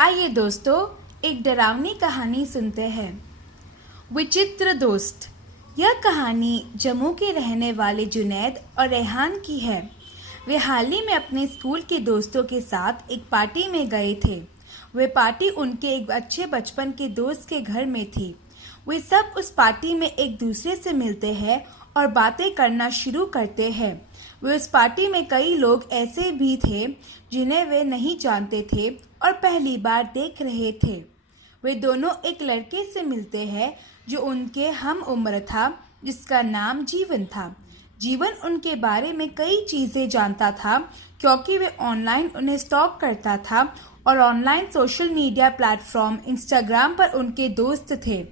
आइए दोस्तों, एक डरावनी कहानी सुनते हैं। विचित्र दोस्त। यह कहानी जम्मू के रहने वाले जुनैद और रेहान की है। वे हाल ही में अपने स्कूल के दोस्तों के साथ एक पार्टी में गए थे। वे पार्टी उनके एक अच्छे बचपन के दोस्त के घर में थी। वे सब उस पार्टी में एक दूसरे से मिलते हैं और बातें करना शुरू करते हैं। वे उस पार्टी में कई लोग ऐसे भी थे जिन्हें वे नहीं जानते थे और पहली बार देख रहे थे। वे दोनों एक लड़के से मिलते हैं जो उनके हम उम्र था, जिसका नाम जीवन था। जीवन उनके बारे में कई चीज़ें जानता था क्योंकि वे ऑनलाइन उन्हें स्टॉक करता था और online social media platform Instagram पर उनके दोस्त थे।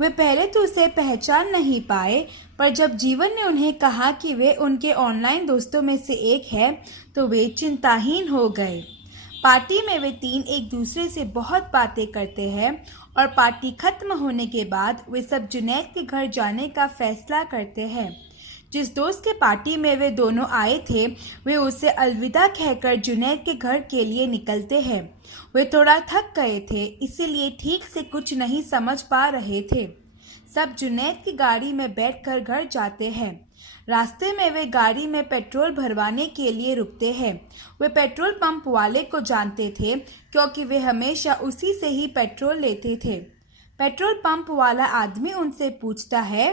वे पहले तो उसे पहचान नहीं पाए, पर जब जीवन ने उन्हें कहा कि वे उनके ऑनलाइन दोस्तों में से एक है, तो वे चिंताहीन हो गए। पार्टी में वे तीन एक दूसरे से बहुत बातें करते हैं और पार्टी खत्म होने के बाद वे सब जुनैद के घर जाने का फैसला करते हैं। जिस दोस्त के पार्टी में वे दोनों आए थे, वे उसे अलविदा कहकर जुनैद के घर के लिए निकलते हैं। वे थोड़ा थक गए थे, इसीलिए ठीक से कुछ नहीं समझ पा रहे थे। सब जुनैद की गाड़ी में बैठकर घर जाते हैं। रास्ते में वे गाड़ी में पेट्रोल भरवाने के लिए रुकते हैं। वे पेट्रोल पंप वाले को जानते थे क्योंकि वे हमेशा उसी से ही पेट्रोल लेते थे। पेट्रोल पंप वाला आदमी उनसे पूछता है,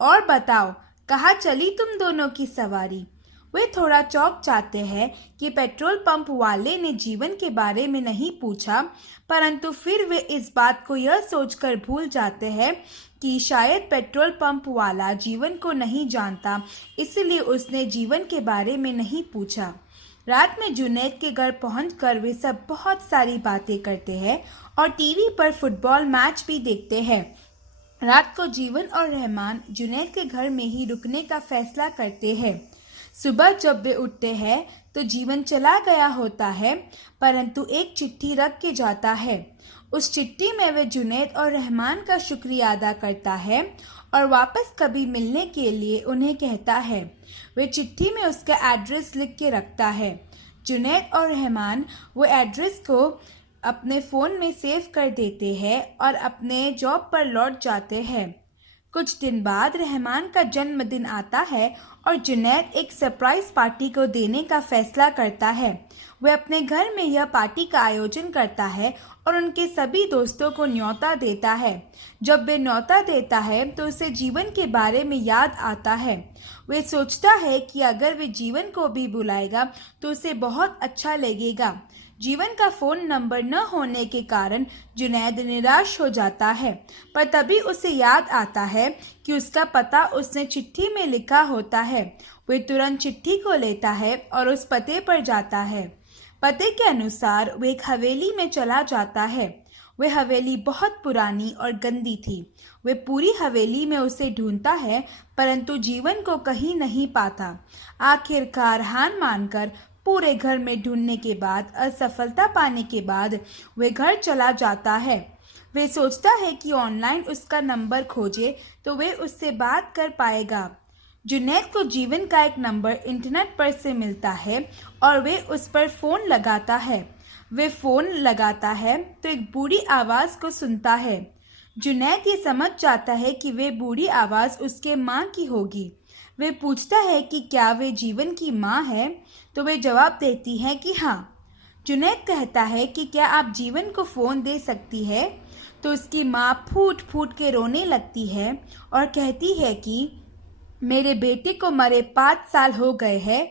और बताओ, कहाँ चली तुम दोनों की सवारी? वे थोड़ा चौंक जाते हैं कि पेट्रोल पंप वाले ने जीवन के बारे में नहीं पूछा, परंतु फिर वे इस बात को यह सोचकर भूल जाते हैं कि शायद पेट्रोल पंप वाला जीवन को नहीं जानता, इसलिए उसने जीवन के बारे में नहीं पूछा। रात में जुनैद के घर पहुंचकर वे सब बहुत सारी बातें करते हैं और टीवी पर फुटबॉल मैच भी देखते हैं। रात को जीवन और रहमान जुनैद के घर में ही रुकने का फैसला करते हैं। सुबह जब वे उठते हैं तो जीवन चला गया होता है, परंतु एक चिट्ठी रख के जाता है। उस चिट्ठी में वे जुनैद और रहमान का शुक्रिया अदा करता है और वापस कभी मिलने के लिए उन्हें कहता है। वे चिट्ठी में उसका एड्रेस लिख के रखता है। जुनैद और रहमान वो एड्रेस को अपने फ़ोन में सेव कर देते हैं और अपने जॉब पर लौट जाते हैं। कुछ दिन बाद रहमान का जन्मदिन आता है और जुनैद एक सरप्राइज पार्टी को देने का फैसला करता है। वह अपने घर में यह पार्टी का आयोजन करता है और उनके सभी दोस्तों को न्योता देता है। जब वे न्योता देता है तो उसे जीवन के बारे में याद आता है। वे सोचता है कि अगर वे जीवन को भी बुलाएगा तो उसे बहुत अच्छा लगेगा। जीवन का फ़ोन नंबर न होने के कारण जुनैद निराश हो जाता है, पर तभी उसे याद आता है कि उसका पता उसने चिट्ठी में लिखा होता है। वह तुरंत चिट्ठी को लेता है और उस पते पर जाता है। पते के अनुसार वह एक हवेली में चला जाता है। वह हवेली बहुत पुरानी और गंदी थी। वह पूरी हवेली में उसे ढूंढता है, परंतु जीवन को कहीं नहीं पाता। आखिरकार हार मानकर पूरे घर में ढूंढने के बाद असफलता पाने के बाद वह घर चला जाता है। वे सोचता है कि ऑनलाइन उसका नंबर खोजे तो वे उससे बात कर पाएगा। जुनैद को जीवन का एक नंबर इंटरनेट पर से मिलता है और वे उस पर फ़ोन लगाता है। वे फ़ोन लगाता है तो एक बूढ़ी आवाज़ को सुनता है। जुनैद ये समझ जाता है कि वे बूढ़ी आवाज़ उसके माँ की होगी। वे पूछता है कि क्या वे जीवन की माँ है, तो वे जवाब देती हैं कि हाँ। जुनैद कहता है कि क्या आप जीवन को फ़ोन दे सकती है, तो उसकी माँ फूट फूट के रोने लगती है और कहती है कि मेरे बेटे को मरे 5 साल हो गए हैं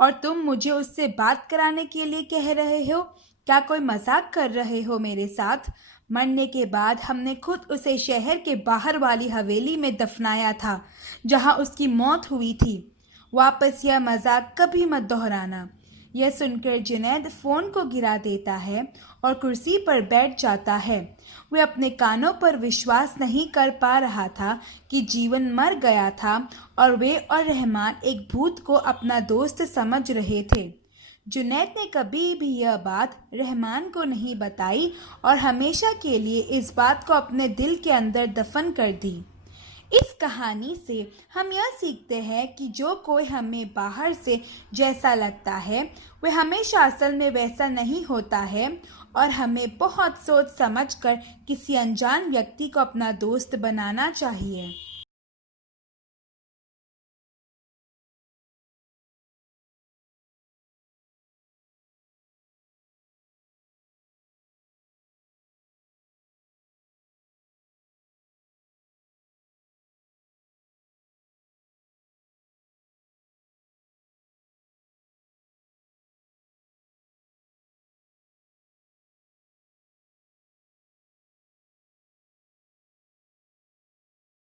और तुम मुझे उससे बात कराने के लिए कह रहे हो? क्या कोई मजाक कर रहे हो मेरे साथ? मरने के बाद हमने खुद उसे शहर के बाहर वाली हवेली में दफनाया था जहां उसकी मौत हुई थी। वापस यह मजाक कभी मत दोहराना। यह सुनकर जुनैद फ़ोन को गिरा देता है और कुर्सी पर बैठ जाता है। वह अपने कानों पर विश्वास नहीं कर पा रहा था कि जीवन मर गया था और वे और रहमान एक भूत को अपना दोस्त समझ रहे थे। जुनैद ने कभी भी यह बात रहमान को नहीं बताई और हमेशा के लिए इस बात को अपने दिल के अंदर दफन कर दी। इस कहानी से हम यह सीखते हैं कि जो कोई हमें बाहर से जैसा लगता है वह हमेशा असल में वैसा नहीं होता है और हमें बहुत सोच समझ कर किसी अनजान व्यक्ति को अपना दोस्त बनाना चाहिए।